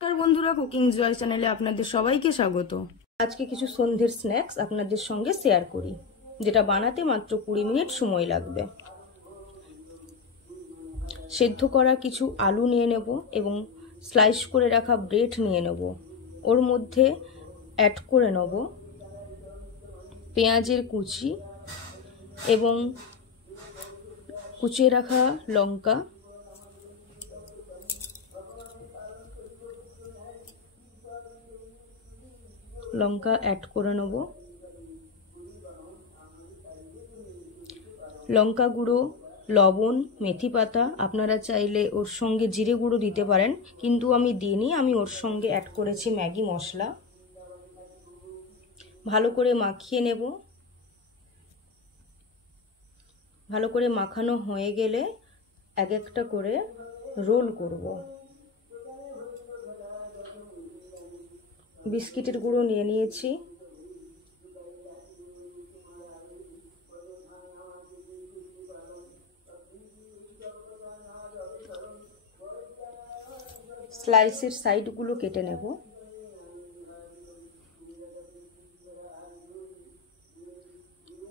নমস্কার বন্ধুরা, কুকিং জয় চ্যানেলে আপনাদের সবাইকে স্বাগত। আজকে কিছু সন্ধ্যের স্ন্যাক্স আপনাদের সঙ্গে শেয়ার করি, যেটা বানাতে মাত্র 20 মিনিট সময় লাগবে। সেদ্ধ করা কিছু আলু নিয়ে নেব এবং স্লাইস করে রাখা ব্রেড নিয়ে নেব। ওর মধ্যে অ্যাড করে নেব পেঁয়াজের কুচি এবং কুচিয়ে রাখা লঙ্কা, অ্যাড করে নেব, লঙ্কা গুঁড়ো, লবণ, মেথি পাতা। আপনারা চাইলে ওর সঙ্গে জিরে গুঁড়ো দিতে পারেন, কিন্তু আমি দিইনি। আমি ওর সঙ্গে অ্যাড করেছি ম্যাগি মশলা। ভালো করে মাখিয়ে নেব। ভালো করে মাখানো হয়ে গেলে এক একটা করে রোল করব। বিস্কিটের গুঁড়ো নিয়ে নিয়েছি, স্লাইসের সাইডগুলো কেটে নেব।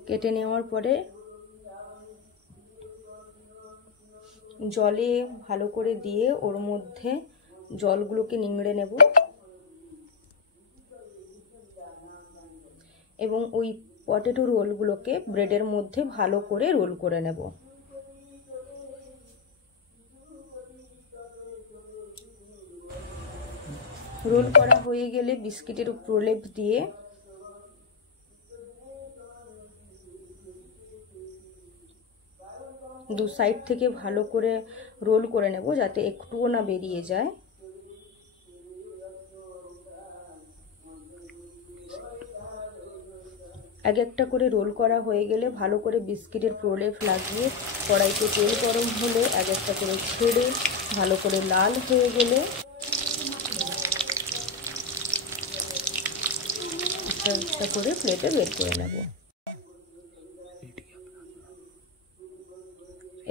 কেটে নেওয়ার পরে জলে ভালো করে দিয়ে ওর মধ্যে জলগুলোকে নিংড়ে নেব এবং ওই পটেটো রোলগুলোকে ব্রেডের মধ্যে ভালো করে রোল করে নেব। রোল করা হয়ে গেলে বিস্কিটের প্রলেপ দিয়ে দু সাইড থেকে ভালো করে রোল করে নেব, যাতে একটুও না বেরিয়ে যায়। এক একটা করে রোল করা হয়ে গেলে ভালো করে বিস্কিটের প্রলেপ লাগিয়ে কড়াইতে তেল গরম হলে এক একটা করে ছেড়ে ভালো করে লাল হয়ে গেলে একটা করে প্লেটে বের করে নেব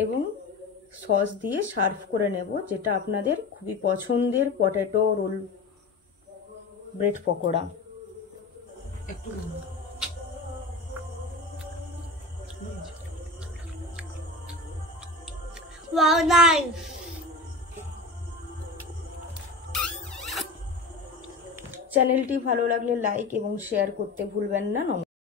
এবং সস দিয়ে সার্ভ করে নেব, যেটা আপনাদের খুবই পছন্দের potato roll bread pakora. Wow, nice. চ্যানেলটি ভালো লাগলে লাইক এবং শেয়ার করতে ভুলবেন না।